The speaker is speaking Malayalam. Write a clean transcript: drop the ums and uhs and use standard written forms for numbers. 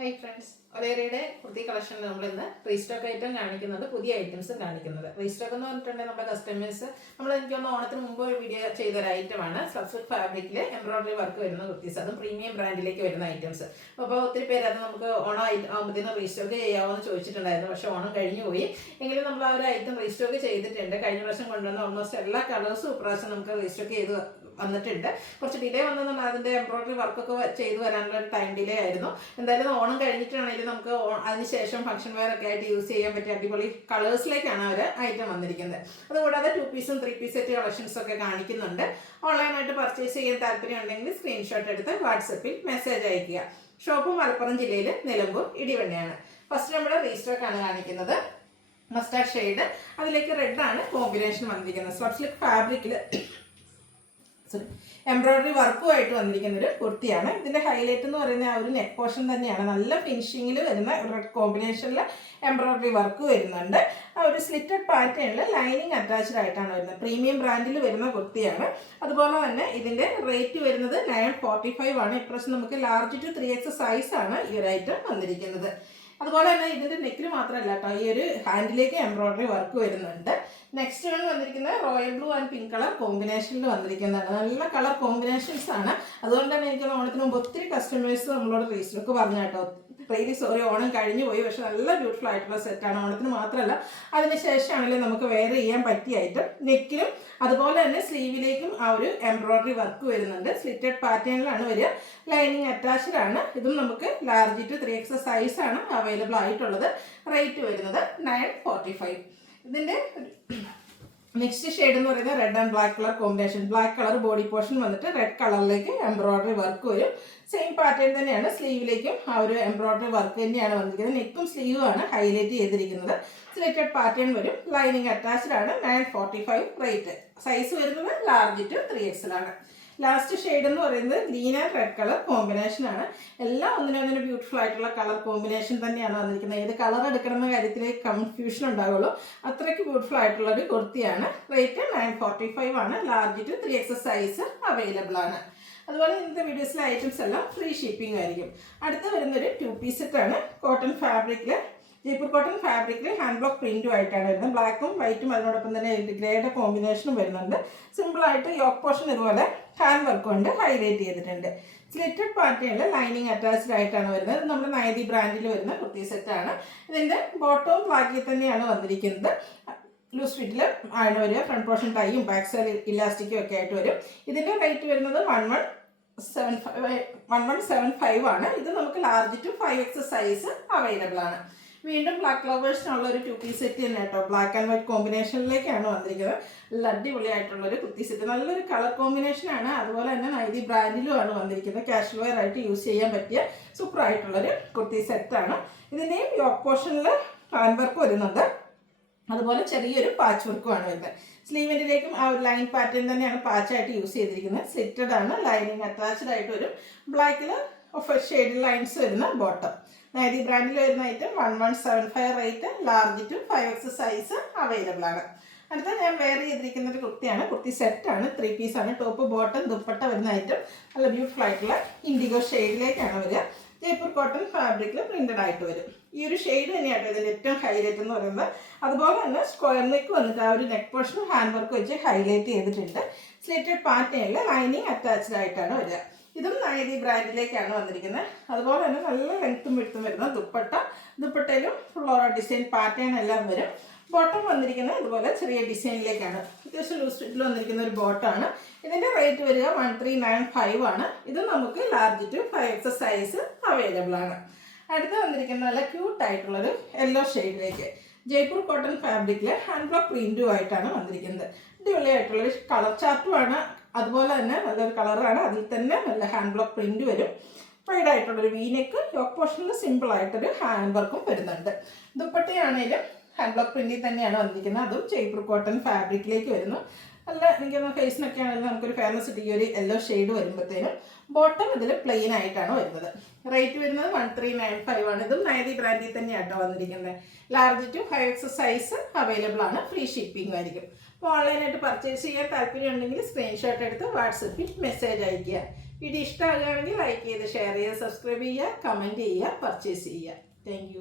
ഹായ് ഫ്രണ്ട്സ്, ഒരേറിയുടെ കുർത്തി കളക്ഷനിൽ നമ്മൾ ഇന്ന് റീസ്റ്റോക്ക് ഐറ്റം കാണിക്കുന്നത്, പുതിയ ഐറ്റംസും കാണിക്കുന്നത്. റീസ്റ്റോക്ക് എന്ന് പറഞ്ഞിട്ടുണ്ടെങ്കിൽ നമ്മുടെ കസ്റ്റമേഴ്സ് എനിക്ക് ഒന്ന് ഓണത്തിന് മുമ്പ് ഒരു വീഡിയോ ചെയ്തൊരു ഐറ്റമാണ്. സബ്സിഡ് ഫാബ്രിക്കിൽ എംബ്രോയിഡറി വർക്ക് വരുന്ന കുർത്തീസ്, അതും പ്രീമിയം ബ്രാൻഡിലേക്ക് വരുന്ന ഐറ്റംസ്. അപ്പോൾ ഒത്തിരി പേര് അത് നമുക്ക് ഓണം ആകുമ്പോഴത്തേനും റീസ്റ്റോക്ക് ചെയ്യാമോ എന്ന് ചോദിച്ചിട്ടുണ്ടായിരുന്നു. പക്ഷേ ഓണം കഴിഞ്ഞു പോയി. എങ്കിലും നമ്മൾ ആ ഒരു ഐറ്റം റീസ്റ്റോക്ക് ചെയ്തിട്ടുണ്ട്. കഴിഞ്ഞ പ്രാവശ്യം കൊണ്ടുവന്ന ഓൾമോസ്റ്റ് എല്ലാ കളേഴ്സും ഇപ്രാവശ്യം നമുക്ക് റീസ്റ്റോക്ക് ചെയ്ത് വന്നിട്ടുണ്ട്. കുറച്ച് ഡിലേ വന്നതെന്ന് അതിൻ്റെ എംബ്രോയിഡറി വർക്കൊക്കെ ചെയ്തു വരാനുള്ള ഒരു ടൈം ഡിലേ ആയിരുന്നു. എന്തായാലും ഓണം കഴിഞ്ഞിട്ടാണെങ്കിലും നമുക്ക് അതിനുശേഷം ഫംഗ്ഷൻ വെയർ ഒക്കെ ആയിട്ട് യൂസ് ചെയ്യാൻ പറ്റിയ അടിപൊളി കളേഴ്സിലേക്കാണ് അവർ ഐറ്റം വന്നിരിക്കുന്നത്. അതുകൂടാതെ 2 പീസും 3 പീസ് സെറ്റ് കളക്ഷൻസും ഒക്കെ കാണിക്കുന്നുണ്ട്. ഓൺലൈനായിട്ട് പർച്ചേസ് ചെയ്യാൻ താല്പര്യം ഉണ്ടെങ്കിൽ സ്ക്രീൻഷോട്ട് എടുത്ത് വാട്സപ്പിൽ മെസ്സേജ് അയയ്ക്കുക. ഷോപ്പ് മലപ്പുറം ജില്ലയിൽ നിലമ്പൂർ ഇടിവണ്ണയാണ്. ഫസ്റ്റ് നമ്മുടെ റീസ്റ്റോക്ക് ആണ് കാണിക്കുന്നത്. മസ്റ്റാർഡ് ഷെയ്ഡ്, അതിലേക്ക് റെഡ് ആണ് കോമ്പിനേഷൻ വന്നിരിക്കുന്നത്. സ്ലബ് ഫാബ്രിക്കിൽ എംബ്രോയിഡറി വർക്കുമായിട്ട് വന്നിരിക്കുന്ന ഒരു കുർത്തിയാണ്. ഇതിൻ്റെ ഹൈലൈറ്റ് എന്ന് പറയുന്ന ആ ഒരു നെക്ക് പോർഷൻ തന്നെയാണ്. നല്ല ഫിനിഷിങ്ങിൽ വരുന്ന റെഡ് കോമ്പിനേഷനിൽ എംബ്രോയിഡറി വർക്ക് വരുന്നുണ്ട്. ആ ഒരു സ്ലിറ്റഡ് പാറ്റേണിൽ ലൈനിങ് അറ്റാച്ച്ഡ് ആയിട്ടാണ് വരുന്നത്. പ്രീമിയം ബ്രാൻഡിൽ വരുന്ന കുർത്തിയാണ്. അതുപോലെ തന്നെ ഇതിൻ്റെ റേറ്റ് വരുന്നത് 945 ആണ്. ഇപ്രാവശ്യം നമുക്ക് ലാർജ് ടു 3X സൈസാണ് ഈ ഒരു ഐറ്റം വന്നിരിക്കുന്നത്. അതുപോലെ തന്നെ ഇതിൻ്റെ നെക്കിൽ മാത്രമല്ല കേട്ടോ, ഈ ഒരു ഹാൻഡിലേക്ക് എംബ്രോയിഡറി വർക്ക് വരുന്നുണ്ട്. നെക്സ്റ്റ് ആണ് വന്നിരിക്കുന്നത് royal blue and pink colour കോമ്പിനേഷനിൽ വന്നിരിക്കുന്നതാണ്. നല്ല കളർ കോമ്പിനേഷൻസ് ആണ്. അതുകൊണ്ട് തന്നെ എനിക്ക് ഓണത്തിന് മുമ്പ് ഒത്തിരി കസ്റ്റമേഴ്സ് നമ്മളോട് റീസ്റ്റോക്ക് പറഞ്ഞു കേട്ടോ. റിയലി സോറി, ഓണം കഴിഞ്ഞു പോയി. പക്ഷെ നല്ല ബ്യൂട്ടിഫുൾ ആയിട്ടുള്ള സെറ്റാണ്. ഓണത്തിന് മാത്രമല്ല, അതിനുശേഷമാണെങ്കിലും നമുക്ക് വെയർ ചെയ്യാൻ പറ്റിയ ഐറ്റം. നെക്കിലും അതുപോലെ തന്നെ സ്ലീവിലേക്കും ആ ഒരു എംബ്രോയിഡറി വർക്ക് വരുന്നുണ്ട്. സ്ലിറ്റഡ് പാറ്റേണിലാണ് വരിക. ലൈനിങ് അറ്റാച്ച്ഡ് ആണ്. ഇതും നമുക്ക് ലാർജ് ടു 3X സൈസാണ് അവൈലബിൾ ആയിട്ടുള്ളത്. റേറ്റ് വരുന്നത് 945. ഇതിൻ്റെ നെക്സ്റ്റ് ഷെയ്ഡ് എന്ന് പറയുന്നത് red and black colour combination. Black colour body portion വന്നിട്ട് റെഡ് കളറിലേക്ക് എംബ്രോയിഡറി വർക്ക് വരും. സെയിം പാറ്റേൺ തന്നെയാണ് സ്ലീവിലേക്കും ആ ഒരു എംബ്രോയിഡറി വർക്ക് തന്നെയാണ് വന്നിരിക്കുന്നത്. നെക്കും സ്ലീവും ആണ് ഹൈലൈറ്റ് ചെയ്തിരിക്കുന്നത്. സിലക്റ്റഡ് പാറ്റേൺ വരും. ലൈനിങ് അറ്റാച്ച്ഡ് ആണ്. 945 റേറ്റ്. സൈസ് വരുന്നത് ലാർജ് ടു 3X ആണ്. ലാസ്റ്റ് ഷെയ്ഡ് എന്ന് പറയുന്നത് green and red colour combination ആണ്. എല്ലാം ഒന്നിനൊന്നിന് ബ്യൂട്ടിഫുൾ ആയിട്ടുള്ള കളർ കോമ്പിനേഷൻ തന്നെയാണ് വന്നിരിക്കുന്നത്. ഏത് കളർ എടുക്കണമെന്ന കാര്യത്തിലേക്ക് കൺഫ്യൂഷൻ ഉണ്ടാവുള്ളൂ. അത്രയ്ക്ക് ബ്യൂട്ടിഫുൾ ആയിട്ടുള്ള ഒരു കുർത്തിയാണ്. റേറ്റ് 945 ആണ്. Large to 3X size available ആണ്. അതുപോലെ ഇന്നത്തെ വീഡിയോസിലെ ഐറ്റംസ് എല്ലാം ഫ്രീ ഷിപ്പിംഗ് ആയിരിക്കും. അടുത്ത് വരുന്നൊരു 2 പീസ് സെറ്റാണ്. കോട്ടൺ ഫാബ്രിക്കിൽ, ജയ്പൂർ കോട്ടൺ ഫാബ്രിക്കിൽ ഹാൻഡ് ബ്ലോക്ക് പ്രിന്റും ആയിട്ടാണ് വരുന്നത്. ബ്ലാക്കും വൈറ്റും അതിനോടൊപ്പം തന്നെ ഗ്രേയുടെ കോമ്പിനേഷനും വരുന്നുണ്ട്. സിമ്പിളായിട്ട് യോക്ക് പോർഷൻ ഇതുപോലെ ഹാൻഡ് വർക്ക് കൊണ്ട് ഹൈലൈറ്റ് ചെയ്തിട്ടുണ്ട്. സ്ലിറ്റഡ് പാറ്റേണിൽ ലൈനിങ് അറ്റാച്ച്ഡ് ആയിട്ടാണ് വരുന്നത്. ഇത് നമ്മുടെ നൈതി ബ്രാൻഡിൽ വരുന്ന കുർത്തി സെറ്റാണ്. ഇതിൻ്റെ ബോട്ടവും ബ്ലാക്കിൽ തന്നെയാണ് വന്നിരിക്കുന്നത്. ലൂസ് ഫിറ്റിൽ ആണ് വരിക. ഫ്രണ്ട് പോർഷൻ ടൈയും ബാക്ക് സൈഡ് ഇലാസ്റ്റിക്കും ഒക്കെ ആയിട്ട് വരും. ഇതിൻ്റെ റേറ്റ് വരുന്നത് 1175 ആണ്. ഇത് നമുക്ക് large to 5X size available ആണ്. വീണ്ടും ബ്ലാക്ക് ലവേഴ്സിനുള്ള ഒരു 2 പീസ് സെറ്റ് തന്നെ കേട്ടോ. ബ്ലാക്ക് ആൻഡ് വൈറ്റ് കോമ്പിനേഷനിലേക്കാണ് വന്നിരിക്കുന്നത്. നല്ല അടിപൊളിയായിട്ടുള്ളൊരു കുർത്തി സെറ്റ്. നല്ലൊരു കളർ കോമ്പിനേഷനാണ്. അതുപോലെ തന്നെ നൈതി ബ്രാൻഡിലുമാണ് വന്നിരിക്കുന്നത്. കാഷ്വൽ വെയർ ആയിട്ട് യൂസ് ചെയ്യാൻ പറ്റിയ സൂപ്പർ ആയിട്ടുള്ളൊരു കുർത്തി സെറ്റാണ്. ഇതിൻ്റെയും യോക്ക് പോർഷനിൽ ഹാൻഡ് വർക്ക് വരുന്നുണ്ട്. അതുപോലെ ചെറിയൊരു പാച്ച് വർക്കുമാണ് വരുന്നത്. സ്ലീവിൻ്റെലേക്കും ആ ഒരു ലൈൻ പാറ്റേൺ തന്നെയാണ് പാച്ചായിട്ട് യൂസ് ചെയ്തിരിക്കുന്നത്. സ്ലിറ്റഡ് ആണ്. ലൈനിങ് അറ്റാച്ച്ഡ് ആയിട്ട് വരും. ബ്ലാക്കിൽ ഓഫ് ഷെയ്ഡ് ലൈൻസ് വരുന്ന ബോട്ടം. നൈതി ബ്രാൻഡിൽ വരുന്ന item 1175 rate. Large to 5X size available ആണ്. അടുത്ത ഞാൻ വെയർ ചെയ്തിരിക്കുന്ന ഒരു കുർത്തിയാണ്. കുർത്തി സെറ്റാണ്. 3 പീസാണ്. ടോപ്പ് ബോട്ടം ദുപ്പട്ട വരുന്ന ഐറ്റം. നല്ല ബ്യൂട്ടിഫുൾ ആയിട്ടുള്ള ഇൻഡിഗോ ഷെയ്ഡിലേക്കാണ് വരിക. ജയ്പൂർ കോട്ടൺ ഫാബ്രിക്കിൽ പ്രിന്റഡ് ആയിട്ട് വരും. ഈ ഒരു ഷെയ്ഡ് തന്നെയാട്ടോ ഇതിൻ്റെ ഏറ്റവും ഹൈലൈറ്റ് എന്ന് പറയുന്നത്. അതുപോലെ തന്നെ സ്ക്വയർ നെക്ക് വന്നിട്ട് ആ ഒരു നെക്ക് പോർഷൻ ഹാൻഡ് വർക്ക് വെച്ച് ഹൈലൈറ്റ് ചെയ്തിട്ടുണ്ട്. സ്ലിറ്റഡ് പാറ്റേണിൽ ലൈനിങ് അറ്റാച്ച്ഡ് ആയിട്ടാണ് വരിക. ഇതും നൈതി ബ്രാൻഡിലേക്കാണ് വന്നിരിക്കുന്നത്. അതുപോലെ തന്നെ നല്ല ലെങ്ത്തും വിടുത്തും വരുന്ന ദുപ്പട്ടയിലും ഫ്ലോറൽ ഡിസൈൻ പാറ്റേൺ എല്ലാം വരും. ബോട്ടം വന്നിരിക്കുന്നത് ഇതുപോലെ ചെറിയ ഡിസൈനിലേക്കാണ്. അത്യാവശ്യം ലൂസ് ഫിറ്റിൽ വന്നിരിക്കുന്ന ഒരു ബോട്ടമാണ്. ഇതിൻ്റെ റേറ്റ് വരിക 1395 ആണ്. ഇത് നമുക്ക് large to 5X size available ആണ്. അടുത്ത് വന്നിരിക്കുന്ന നല്ല ക്യൂട്ടായിട്ടുള്ളൊരു യെല്ലോ ഷെയ്ഡിലേക്ക് ജയ്പൂർ കോട്ടൺ ഫാബ്രിക്കിൽ ഹാൻഡ് ബ്ലോക്ക് പ്രിന്റും ആയിട്ടാണ് വന്നിരിക്കുന്നത്. അടിപൊളിയായിട്ടുള്ളൊരു കളർ ചാർട്ടുമാണ്. അതുപോലെ തന്നെ നല്ലൊരു കളറാണ്. അതിൽ തന്നെ നല്ല ഹാൻഡ് ബ്ലോക്ക് പ്രിന്റ് വരും. വൈഡായിട്ടുള്ളൊരു വീനെക്ക്. യോക്ക് പോർഷനിൽ സിമ്പിളായിട്ടൊരു ഹാൻഡ് വർക്കും വരുന്നുണ്ട്. ദുപ്പട്ടയാണേലും ഹാൻഡ് ബ്ലോക്ക് പ്രിന്റിൽ തന്നെയാണ് വന്നിരിക്കുന്നത്. അതും ജയ്പൂർ കോട്ടൺ ഫാബ്രിക്കിലേക്ക് വരുന്നു. നല്ല എനിക്കൊന്ന് ഫേസിനൊക്കെ ആണെങ്കിലും നമുക്കൊരു ഫേമസ് കിട്ടി ഈ ഒരു യെല്ലോ ഷെയ്ഡ് വരുമ്പോഴത്തേനും. ബോട്ടം ഇതിൽ പ്ലെയിൻ ആയിട്ടാണ് വരുന്നത്. റേറ്റ് വരുന്നത് 1395 ആണ്. ഇതും നൈതി ബ്രാൻഡിൽ തന്നെയാട്ടോ വന്നിരിക്കുന്നത്. Large to 5X size available ആണ്. ഫ്രീ ഷിപ്പിംഗ് ആയിരിക്കും. അപ്പോൾ ഓൺലൈനായിട്ട് പർച്ചേസ് ചെയ്യാൻ താല്പര്യം ഉണ്ടെങ്കിൽ സ്ക്രീൻഷോട്ട് എടുത്ത് വാട്സപ്പിൽ മെസ്സേജ് അയയ്ക്കുക. വീഡിയോ ഇഷ്ടമാകുകയാണെങ്കിൽ ലൈക്ക് ചെയ്ത് ഷെയർ ചെയ്യുക, സബ്സ്ക്രൈബ് ചെയ്യുക, കമൻറ്റ് ചെയ്യുക, പർച്ചേസ് ചെയ്യുക. താങ്ക്